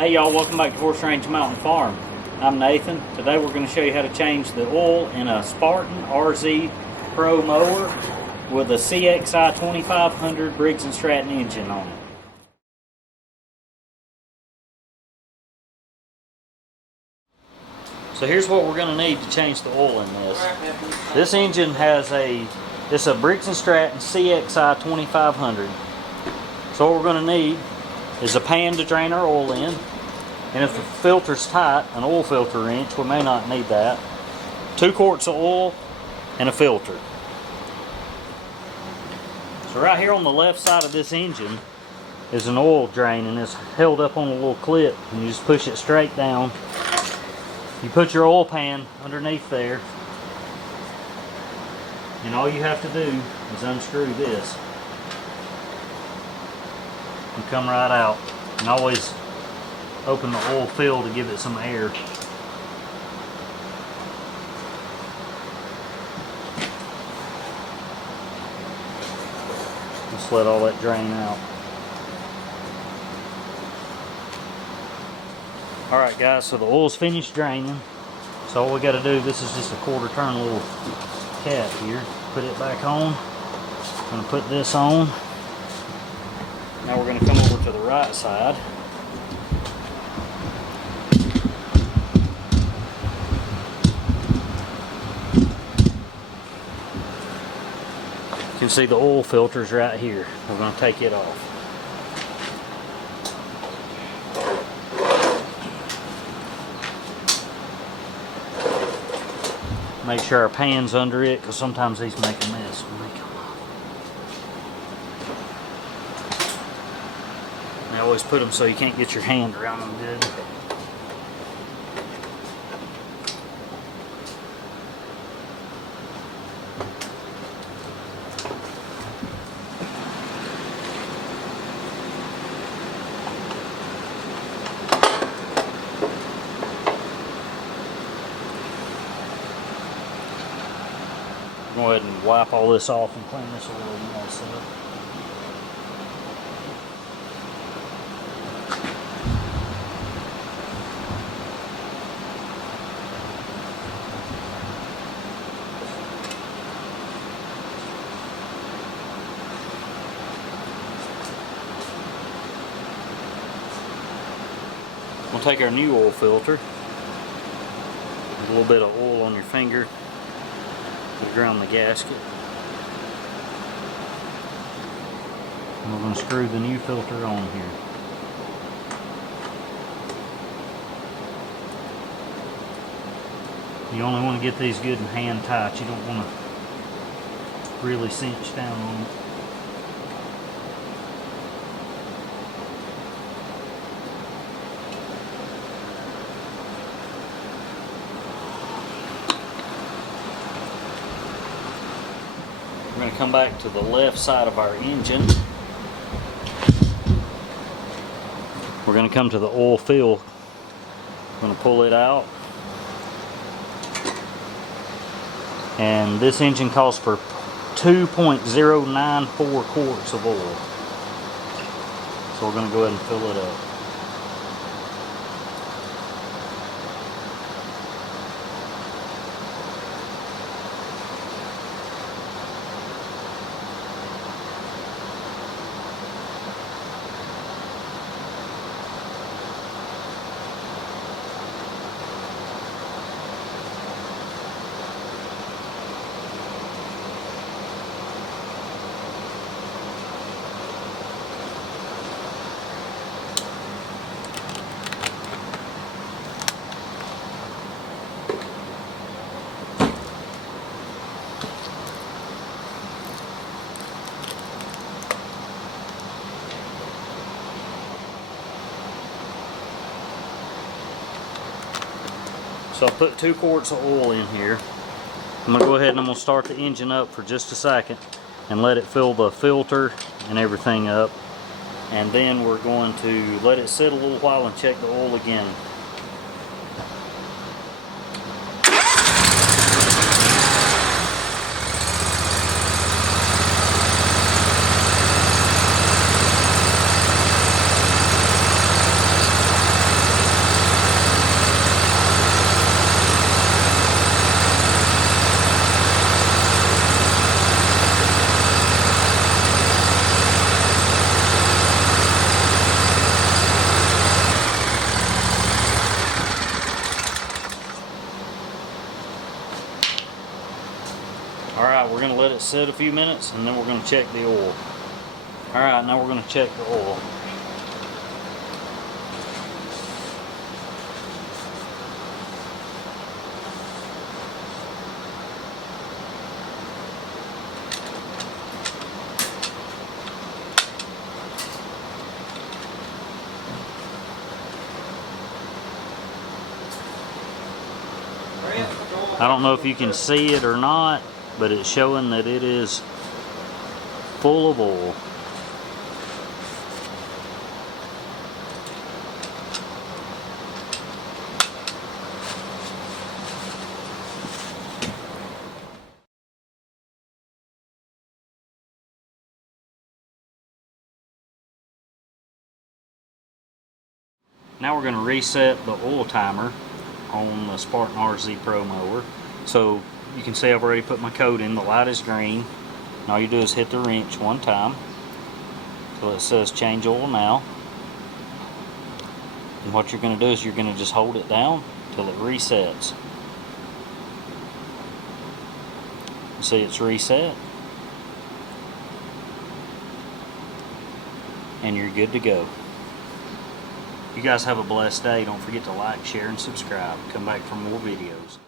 Hey y'all, welcome back to Horse Range Mountain Farm. I'm Nathan. Today we're going to show you how to change the oil in a Spartan RZ Pro mower with a CXi2500 Briggs Stratton engine on it. So here's what we're going to need to change the oil in this. This engine has it's a Briggs Stratton CXi2500. So what we're going to need is a pan to drain our oil in. And if the filter's tight, an oil filter wrench, we may not need that. 2 quarts of oil and a filter. So right here on the left side of this engine is an oil drain, and it's held up on a little clip, and you just push it straight down. You put your oil pan underneath there, and all you have to do is unscrew this and come right out. And always open the oil fill to give it some air. Just let all that drain out. Alright guys, so the oil's finished draining. So all we got to do, this is just a quarter turn little cap here. Put it back on. I'm going to put this on. Now we're going to come over to the right side. You can see the oil filter's right here. We're going to take it off. Make sure our pan's under it, because sometimes these make a mess when they come off. I always put them so you can't get your hand around them good. Go ahead and wipe all this off and clean this oil mess up. We'll take our new oil filter. There's a little bit of oil on your finger. Put it around the gasket. And we're going to screw the new filter on here. You only want to get these good and hand tight. You don't want to really cinch down on it. We're going to come back to the left side of our engine. We're going to come to the oil fill. I'm going to pull it out. And this engine calls for 2.094 quarts of oil. So we're going to go ahead and fill it up. So I put 2 quarts of oil in here. I'm going to go ahead and I'm going to start the engine up for just a second and let it fill the filter and everything up. And then we're going to let it sit a little while and check the oil again. we're going to let it sit a few minutes and then we're going to check the oil. Alright, now we're going to check the oil. I don't know if you can see it or not, but it's showing that it is full of oil. Now we're going to reset the oil timer on the Spartan RZ Pro mower. So you can see I've already put my code in. The light is green. And all you do is hit the wrench one time till it says change oil now. And what you're going to do is you're going to just hold it down till it resets. You see it's reset. And you're good to go. You guys have a blessed day. Don't forget to like, share, and subscribe. Come back for more videos.